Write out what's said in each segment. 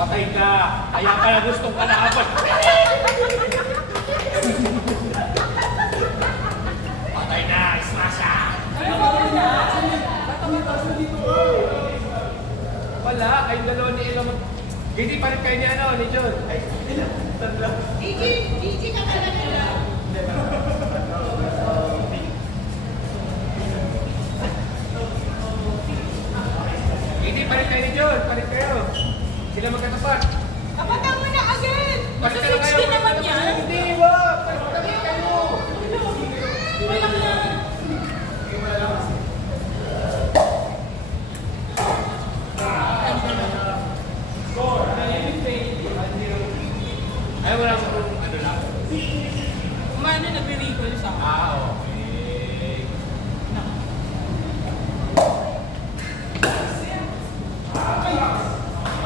Patay ka. Kaya pala gustong kalaban. Patay na. Ismasa. Wala. Kayong dalawa ni Elo. Hindi pa rin kayo ni ano, ni John. Ay, Gigi ka talaga lang. hindi pa rin kayo ni John. Palit kayo. Sila magkatapat. Kapatang mo na agad! Palit ka na Masa-switch kayo. din naman yan. Hindi, wag. Palit kayo. Walang lang. Ay, wala sa ano lang. Umano nagre-recall sa akin.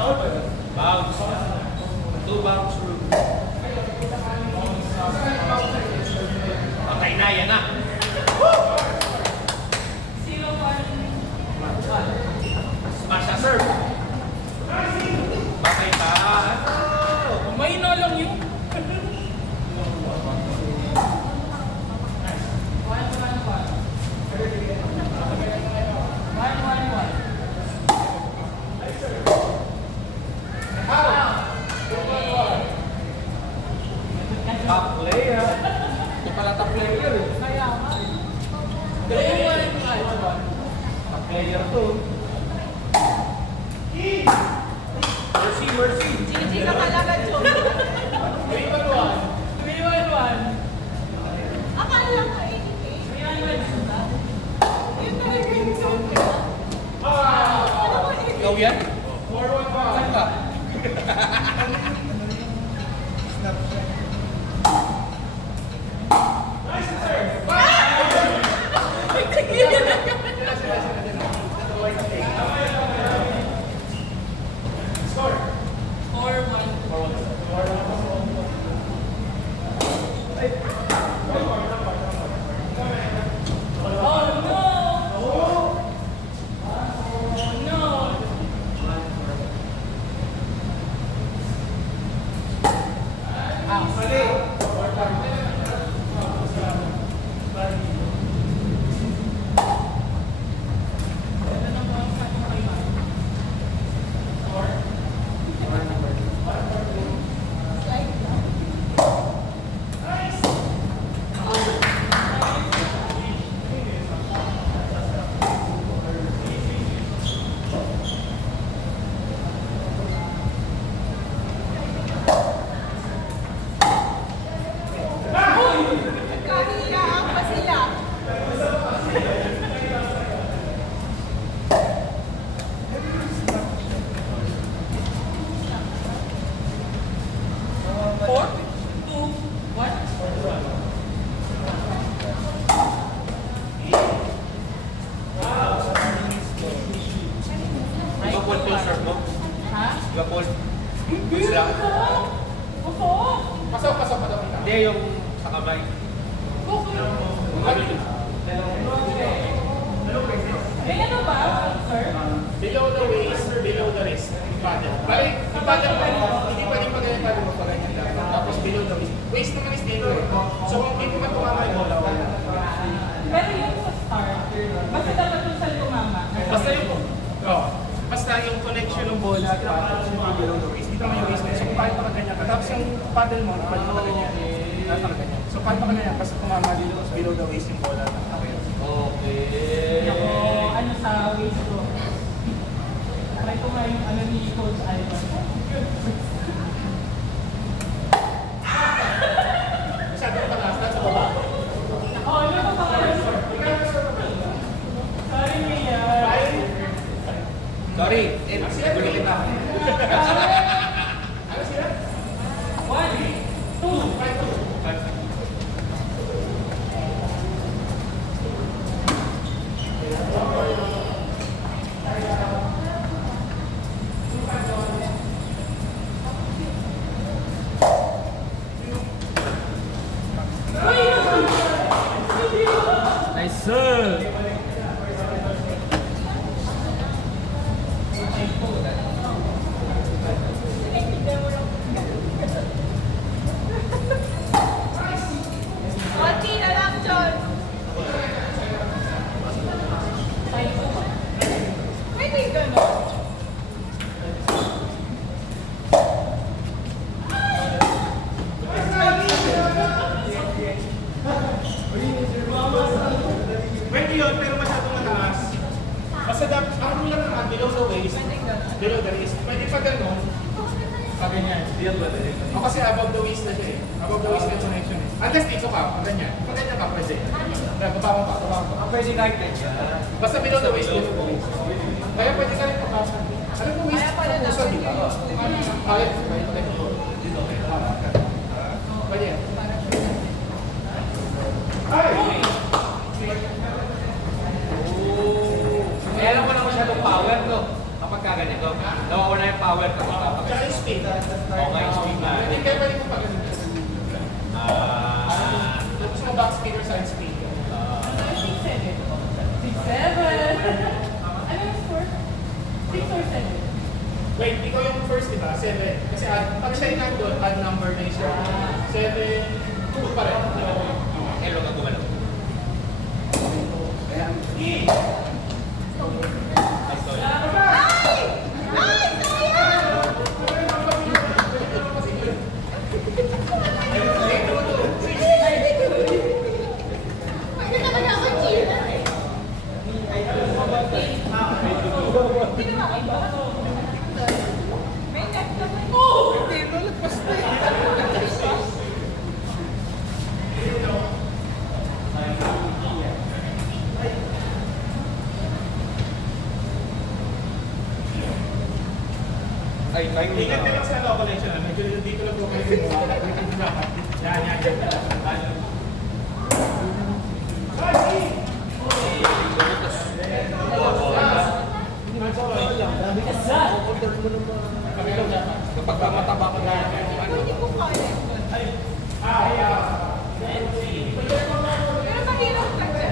Okay. Bounce. Two bounce rule. Okay na, yan na. 0-1. Smash na serve. Bakay ka. Ano? May no lang yun. 1-1-1. Top player. Ito pala top player. Kaya nga. Top player to. Mercy, mercy. Gigi ka talaga, Chong. 3-1-1. Akala ko 80K. 3-1-1 na. Yun talaga yung Chong. Ikaw yan? Saan ka? Score. 4-1. Oh no! Oh no! Kahiyaan pa sila. Four, two, one. Ikaw Paul Paul serve mo? Ha? Ikaw Paul? Sila. Opo. Pasok pa daw. Hindi, yung sa kamay. Okay. Ano yun? May ano ba, sir? Below the waist, below the wrist. Paddle. Balik, yung paddle mo, hindi pwedeng pag-ganyan paddle mo pag ganyan lang. Tapos below the waist. Waist naman is dito eh. So kung hindi mo ka tumama yung bola, wala. Pero yung sa start, basta dapat yung sa tumama. Basta basta yung connection ng bola at paddle, hindi below the waist. Dito naman yung waist mo. So kung kahit pakaganyan ka, tapos yung paddle mo, pwede pakaganyan. Pakaganyan. So kahit pakaganyan, basta tumama dito, below the waist yung bola. Okay. Okay. Ako, ano sa waist ko. Try ko nga yung ano ni Coach Ivan. Masyado ka taas, sa baba. Oh, ano pa pangalan? Sorry, Mia. Sorry, gulo kita. Ano sila? 1, 2, Nice serve. waist. Pwede ganun. Below the waist. Pwede pa ganun. Pa ganyan. O kasi above the waist na siya eh. Above the waist na connection eh. Unless dito ka, pa ganyan. Pa ganyan ka pwede. Baba mo pa, baba mo pa. Pwede kahit ganyan. Basta below the waist, below the waist. Kaya pwede ka rin pagkasan. Alam mo waist, Kaya pala puso, di ba? Kaya, pwede yan. Eh, alam ko na masyadong power, no? Kapag kaganito, nawawala yung power kapag kapag. Tsaka yung speed. Okay, yung speed na. Hindi kaya pwede mo pag-ganun. Ah. Tapos mo back speed or side speed. 6-7. 6-7. Ano yung score? 6 or 7? Wait, ikaw yung first, di ba? 7. Kasi pag siya yung nandun, add number na yung 7, 2 pa rin. Hello ka gumalaw. Pwede naman ako cheer. May net naman. Oh! Hindi, lalagpas na yun. Ay, tayo Ingat ka na. lang sa local connection. Medyo dito lang po kayo gumawa. Yan, yan, yan. Kapag ka mataba ka na, Hindi ko kaya. Pero mahirap kasi yung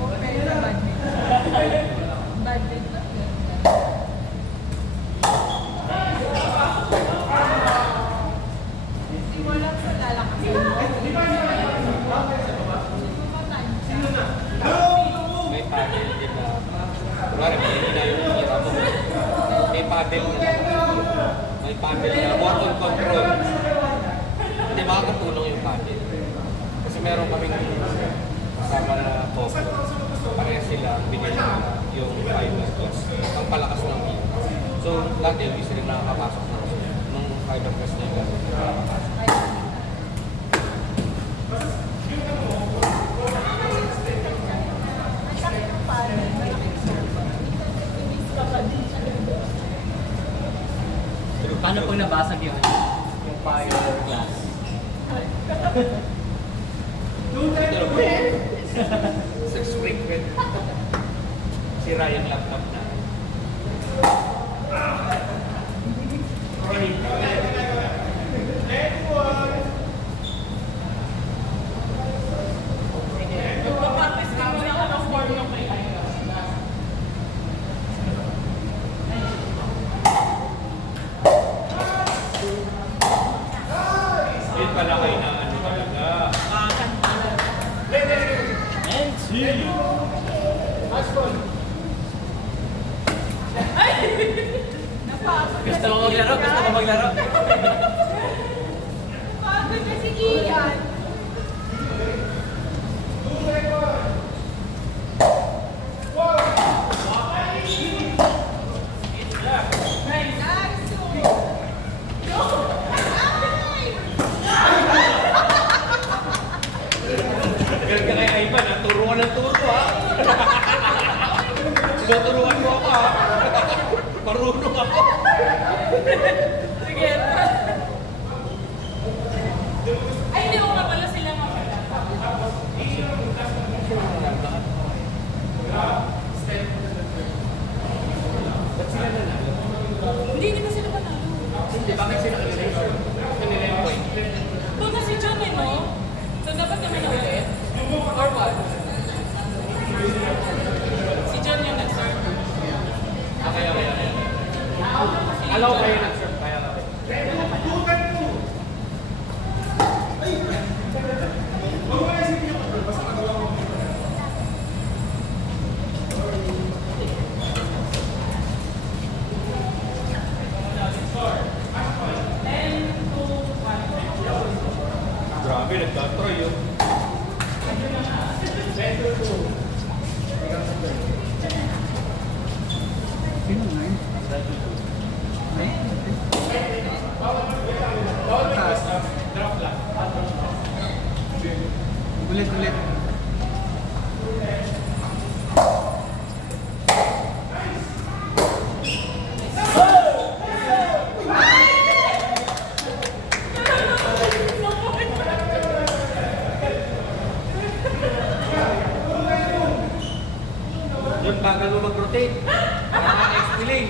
open sa badminton. Badminton. Wala sa lalakas. may paddle din na, kunwari, hindi na yung hira mo. May paddle na, may paddle na, more on control. Hindi, makakatulong yung paddle. Kasi meron kaming kasama na popo. Parehas sila, binili nila yung fiberglass, ang palakas ng hira. So, dati, hindi sila nakakapasok ng fiberglass na yung nakakapasok. Paano kung nabasag yun? Yung fiberglass. Sa spring bed. Sira yung laptop na. Magpapractice ka muna ka ng form ng may Yun pala kayo na ano talaga. Gusto mo maglaro? Gusto mo maglaro? Pagod na si Ian. Ganun ka kay Ivan, ha? Turuan ng turo, ha? Sinuturuan mo ako, ha? Marunong ako. Sige. Ay, hindi ko nga pala sila nga pala. Hindi ba sila panalo? Hindi, bakit sila kanila? Kanila yung point. Doon na si John eh, no? So, dapat kami na ulit? Or what? Si John yung nag-serve. Okay. Alaw kayo nag-serve, kaya kami. Grabe, nagtatroy yun. Sino? 9? 9? Taas. Ulit. Yung bagal mo mag-rotate. Para nga explain.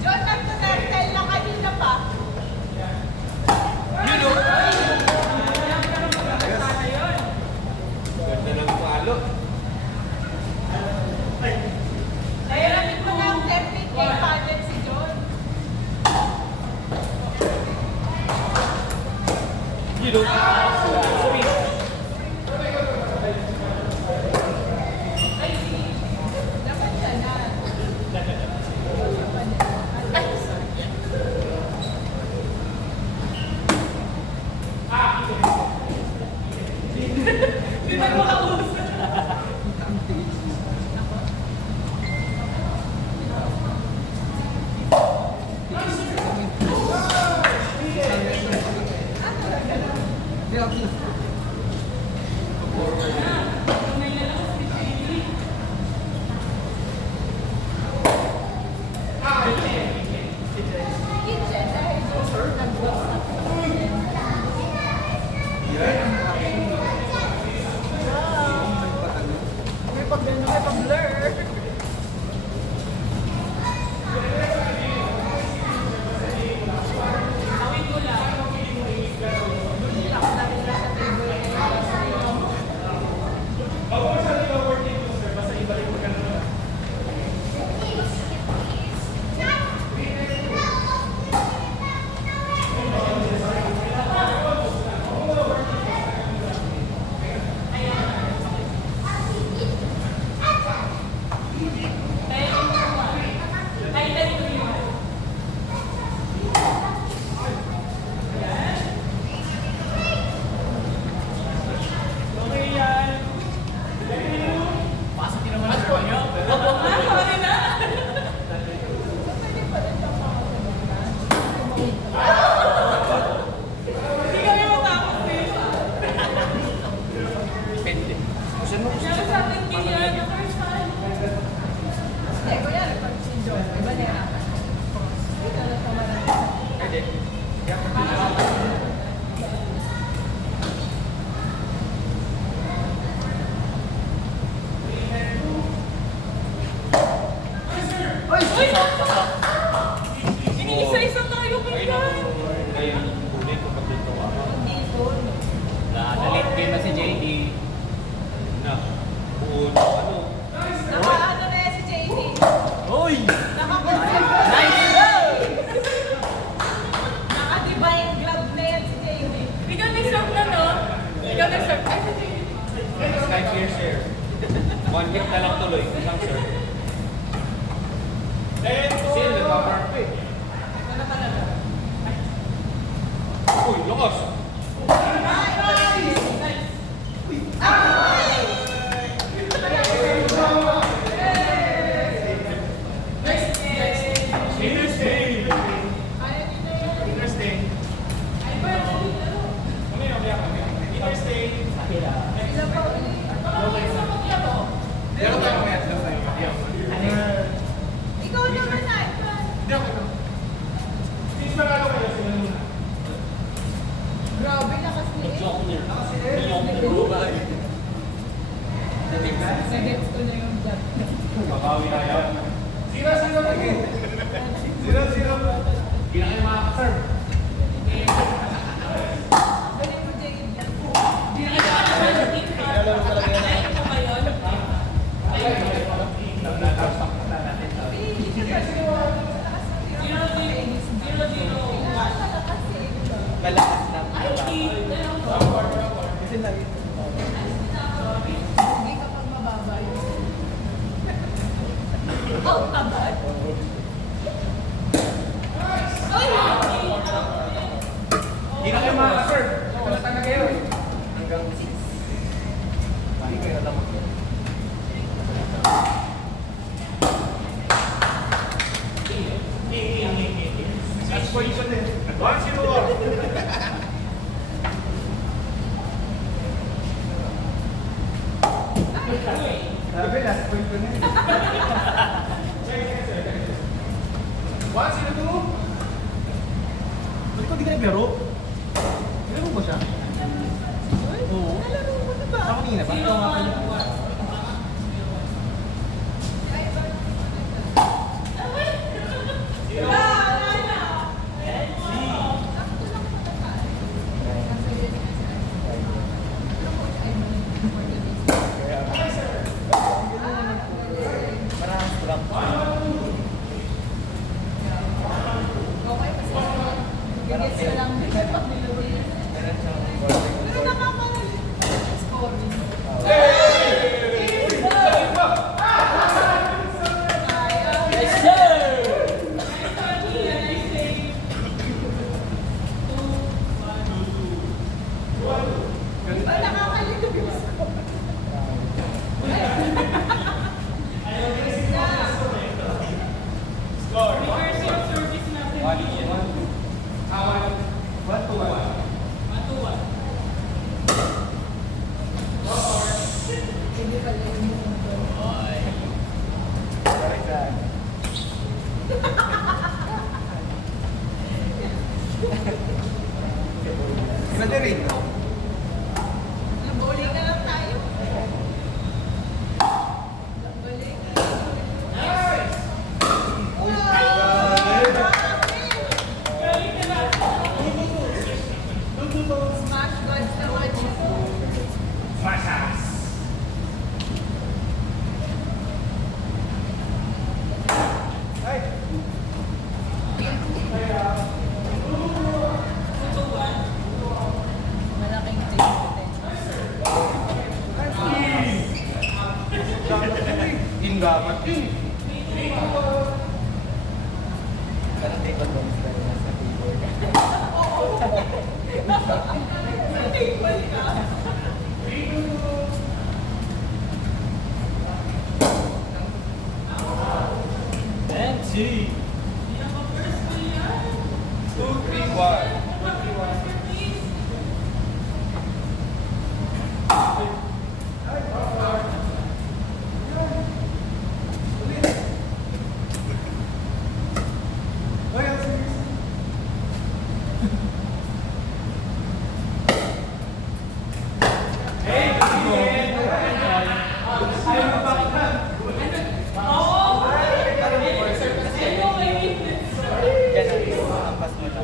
John, nagtatartel na kanina pa. Yun o. Ganda ng palo. Nahiramin mo na ang 13K paddle si John. Yun o. Dapat siya na. Hindi na makausap. Hindi ako. Kitchen dahil John nag-box na po. May pag-blur. Hindi kami matakot eh. Depende. Saan mo gusto? Sa atin ganyan, na first time. Hindi, kunyari pag si John, iba na yan. Ito na tama na. Pwede. Iniisa-isa tayo pa Ayun yan. ako. Ngayon, kunin ko pag dito ako. Na-late game na si JD. Na. Buo na ano. Naka-ano na yan si JD. Uy! Naka-divine glove na yan si JD. Ikaw nag-serve na, no? Ikaw nag-serve. Ay, sige. Sky clear share. 1 hit na lang tuloy. Isang serve. Sin, nagpa-park eh. Uy, lakas! Ikaw naman na. Grabe na kasi. Nagets ko na yung job. Makawi na yan. 0-0 lagi. 0-0. Hindi na kayo makakaserve. Galing mo, JD. Malakas lang. Hindi kapag mababa yun. Out agad? Ay! Hindi na kayo makakaserve. Ito na talaga yun. Hanggang 6. Hindi kayo alam. Sabi, last point ko na yun. 1-0-2. Ba't ko di ka naglaro? Laro mo siya? Oo. Nalaro mo na ba? Ako kanina ba? Ito nga pala. Parang kurang. Gagets na lang din. Pag nilawin. Meron siyang golden. Pero nakakaroon. Scoring. Yes, sir! Ay, nakakalito yung score. Rehearsal service natin. 1-1. Hindi pala yung Pwede rin. bowling na lang tayo. Bowling. Smash gods na watch. Malaking team potential. Team dapat. Parang table tennis tayo nasa keyboard. Table ka. NC! 2-3-1. Hoy, ang serious. Yan ang ampas mo na.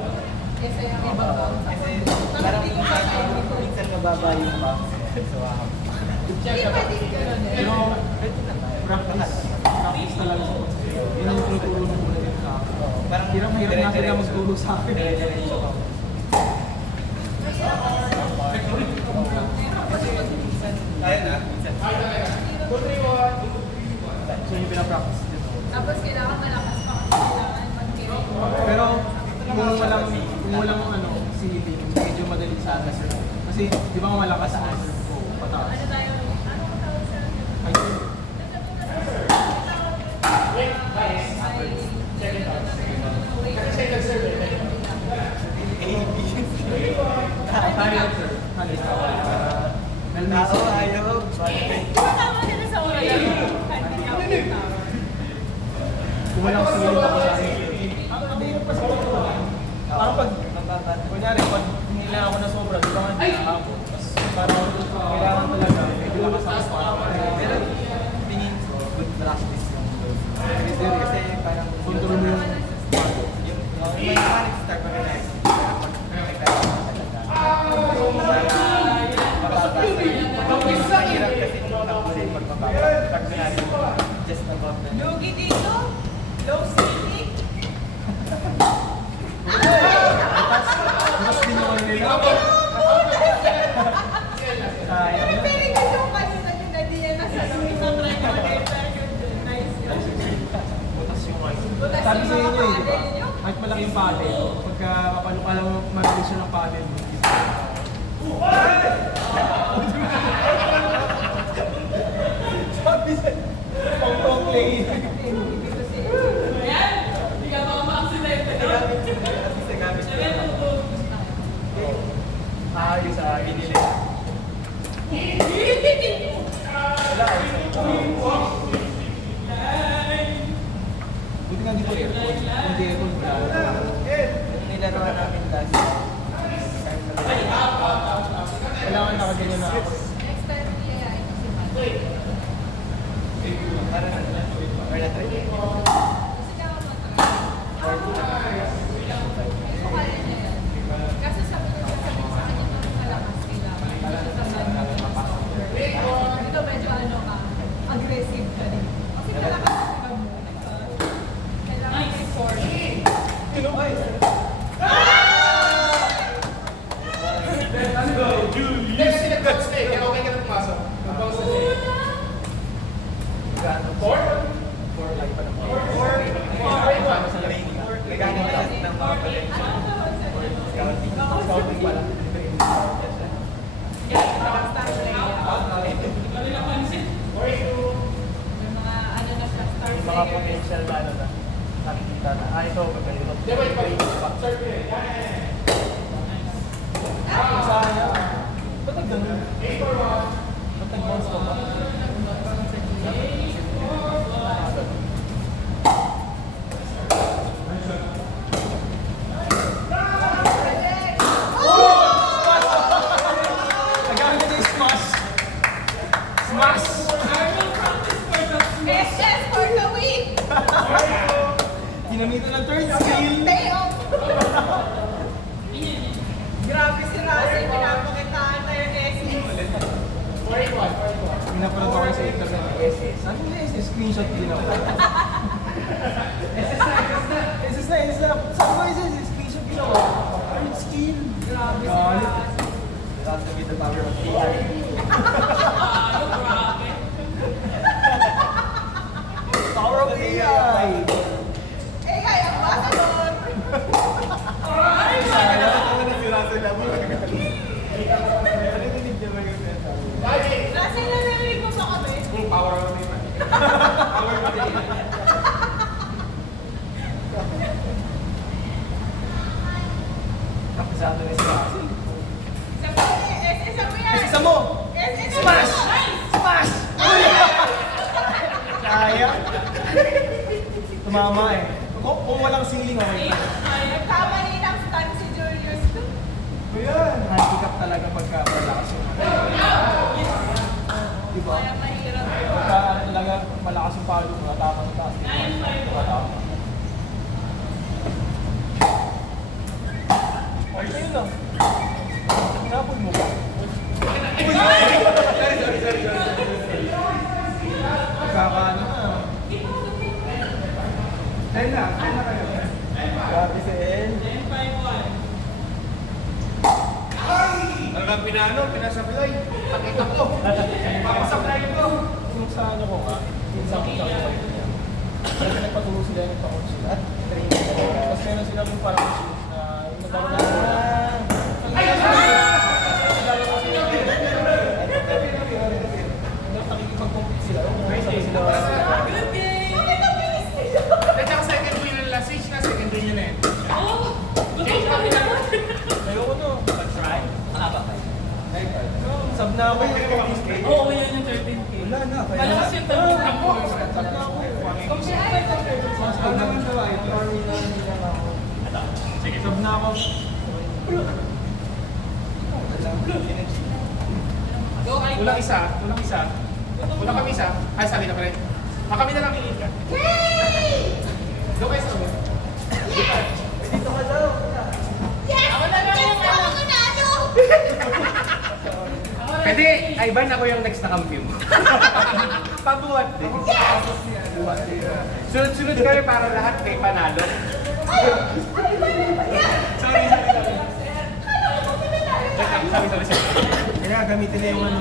Yes, ay ang ibang bounce. Kasi parang minsan mababa yung bounce. So, Hindi pwede gano'n eh. Pero, pwede na tayo. practice. Practice talaga sa pagsasayaw. Yun ang tinutulong mo muna din sa akin. Oo, parang Hirap na sila magtulong sa akin. Dire-diretso ka. Kaya na. Minsan. So yung pinapractice din. Tapos kailangan malakas pa kasi kailangan mag-carry. Pero kung walang ano, seeding, medyo madali sa atas. Kasi di ba malakas na ko pataas. Ano tayo? Anong tawag sa Ay, tayo sir. Tao, ayaw. tama sila sa oras? Kung walang seeding ako sa akin. Parang pag, kunyari, pag hinila ako na sobra, di ba nga hindi ako. Parang kailangan talaga, medyo lakas ako para Pero tingin ko, good practice yung those. Kasi parang control mo yung yung may panic start pa rin ay pero pag may panic ka talaga. Mababa sa hirap kasi nung tapusin pag mababa. Pag kunwari, just above the Lugi dito? Low ceiling? Mas din naman nila. Sayang na. Pero yung kanina yung nadiya na sa isang record. Nice yun. Butas yung ano. Butas Sabi yung sa mga inyo eh, di ba? paddle nyo? Kahit malaking paddle, pagka mapalo ka lang mabilis siya ng paddle, sabi sa pang play. Ayan! Hindi ka ba ma-accident? gamit ko. aircon. Hindi aircon, wala. Yung nilaruan namin last kailangan nakaganyan na ako. Next time, iyayain ko si Mike. Para na try. Kasi kaya ako so, kaya niya yan. Kasi sabi niya sa kanya na malakas kailangan. Dito sa man. Ito medyo ano ka, aggressive ka din. Kasi malakas ka mo. Kailangan may force. Next, sinag-guts na eh. Kaya okay ka na pumasok. Mag-bounce na siya. Four? Nagkakaroon na ng mga potential. Scouting pala. May mga ano na siya, star Yung mga potential na ano na nakikita na. Ito, magaling ito. Di ba yung pari? Start ko eh. Sayang. Ba't nag-ganun? Ba't nag-bounce ka ba? Nagamit niya yung smash. Smash! SS for the win! Ginamit ng third skill. Teo! Grabe si Russell, pinapakitaan na yung SS. Pinapanood ako sa internet ng SS. Ano yung SS? Screenshot din ako. SS na. Saan ba SS? Screenshot din ako. Third skill. Grabe si Russell. That's to be the power of AI. Power of AI! Eh, kaya basa doon. Russell, narinig mo sa kami? Power of the Power of the Kapisado na si Russell. SS mo yan! Isa mo! SS Smash! mo! Smash! Kaya? Tumama eh. Kung walang ceiling, okay. Nagkamali ng stand si Julius. Handicap talaga pagka malakas yung diba? Kaya mahirap. Pagka ano talaga malakas yung palo mo, natama sa taas. Natama. Okay yun lang. Napol mo ba? Kakaano na. Ten na kayo. Grabe si El. Hanggang pinasablay. Pakita ko. Papasablay ko. Yung sa ano ko nga, yung sa akin sa niya. Kasi nagpatulong sila ng pa-consult at training talaga. Tapos meron sila yung parang consult na yung nagkaroon nakikipag-compete sila. Good game! At saka second win na last switch na. Second win yun eh. Oh! Gutom pa rin naman. Ayoko to. Mag-try? Sub na ako yung 13K. Oo, yan yung 13K. Wala na. Malakas yung 13K. Sub na ako. Kung siya pa ito, Sub naman daw. Yung army na nila ako. Sige. Sub na ako. go kay Kulang isa. Kulang kami isa. Ay, sabi na pala. Kami na lang ilit ka. Go kayo sa ulo. Dito ka daw. Yes! Ako na lang yung Yes! Ako nanalo! Pwede, Ivan, ako yung next na kampi mo. Pabuhat din. Sunod-sunod kami para lahat kay panalo. Ay! Ay, ba yan? Sorry. Kala ko pinanalo tayo. Sorry. Kaya gamitin na yung ano.